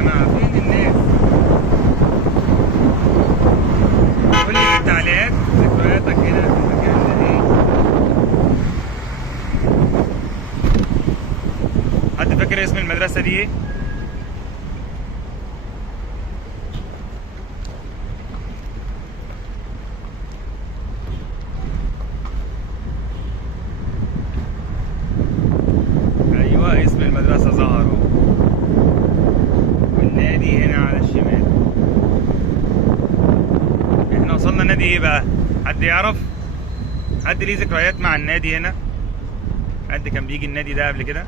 جماعة؟ فين الناس؟ قول لي في التعليقات ذكرياتك هنا في المكان ده ايه؟ حد فاكر اسم المدرسة دي ايه؟ ايوه اسم المدرسة ظهر اهو، والنادي هنا على الشمال. احنا وصلنا نادي ايه بقى؟ حد يعرف؟ حد ليه ذكريات مع النادي هنا؟ حد كان بيجي النادي ده قبل كده؟